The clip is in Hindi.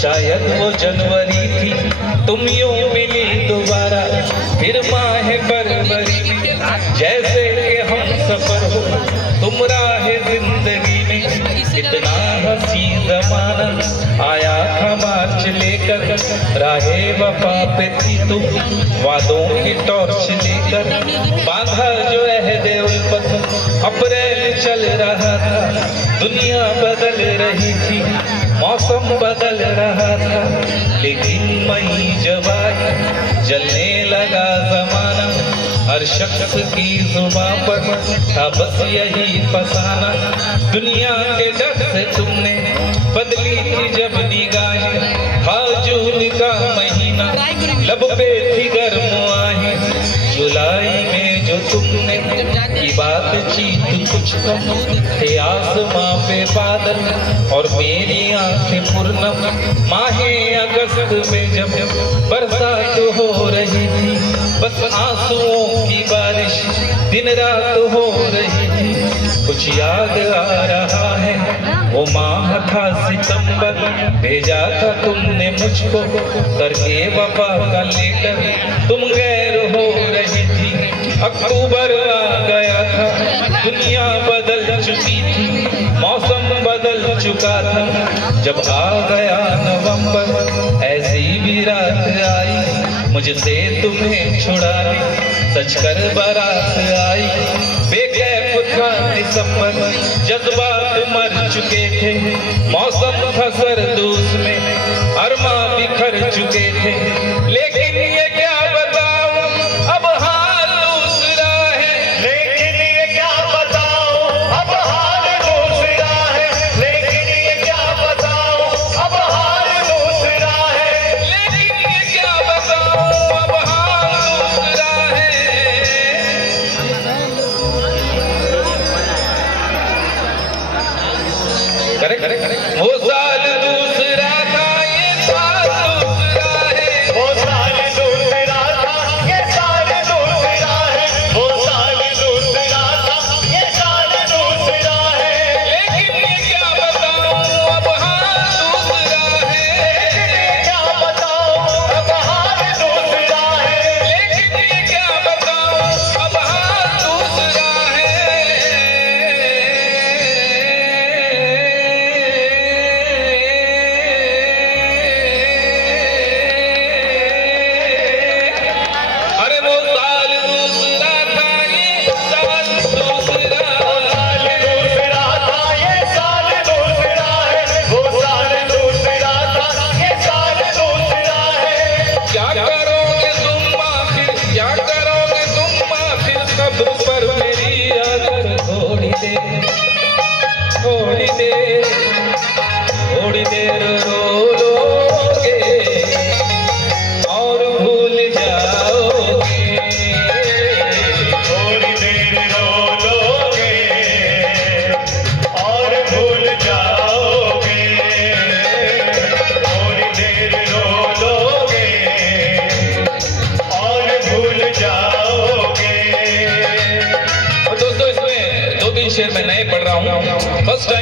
शायद वो जनवरी थी, तुम यूं मिली दोबारा फिर माह फरवरी में। जैसे कि हम सफर हो तुम राह जिंदगी में। इतना हंसी जमाना आया था मार्च लेकर, राहे वफा पे थी तुम वादों की टॉर्च लेकर। बांधा जो अहदे उल्फत अप्रैल चल रहा था, दुनिया बदल रही थी, मौसम बदल रहा था। लेकिन मई जब आई जलने लगा जमाना, हर शख्स की जुबां पर था बस यही फसाना। दुनिया के डर से तुमने बदली थी जब निगाहें, था जून का महीना लब पे थी गर्म आहें। जुलाई में जो तुमने की बातचीत कुछ कम थे, आसमां पे बादल और मेरी आंखें पूर्णम। माहे अगस्त में जब बरसात हो रही थी, बस आंसुओं की बारिश दिन रात हो रही थी। कुछ याद आ रहा है वो माह था सितंबर, भेजा था तुमने मुझको करके वफा का लेटर। तुम गैर हो रही थी, अक्टूबर आ गया था, दुनिया बदल चुकी थी, मौसम बदल चुका था। जब आ गया नवंबर ऐसी भी रात आई, मुझसे तुम्हें छुड़ाने सच कर बारात आई। बेकैफ था दिसंबर, जज्बात मर चुके थे, मौसम था सर्द उसमें, अरमा बिखर चुके थे। लेकिन ये क्या बताऊं अब हाल दूसरा है, लेकिन ये क्या बताऊं अब हाल दूसरा है, लेकिन ये क्या बताऊं अब हाल दूसरा है, लेकिन ये क्या बताऊं अब हाल दूसरा है। करेक्ट वो साल दूसरा था, ये साल दूसरा है। वो साल दूसरा था, ये साल दूसरा है, वो साल दूसरा था, ये साल दूसरा है। लेकिन ये क्या बताऊं अब हाल दूसरा है, लेकिन ये क्या बताऊं अब हाल दूसरा है, लेकिन ये क्या बताऊं अब हाल दूसरा है। अरे वो साल दूसरा था, ये साल दूसरा। वो साल दूसरा था, ये साल दूसरा है, वो साल दूसरा था, ये साल दूसरा है। क्या करोगे तुम आखिर, क्या करोगे तुम आखिर, कब पर मेरी आदत थोड़ी देर।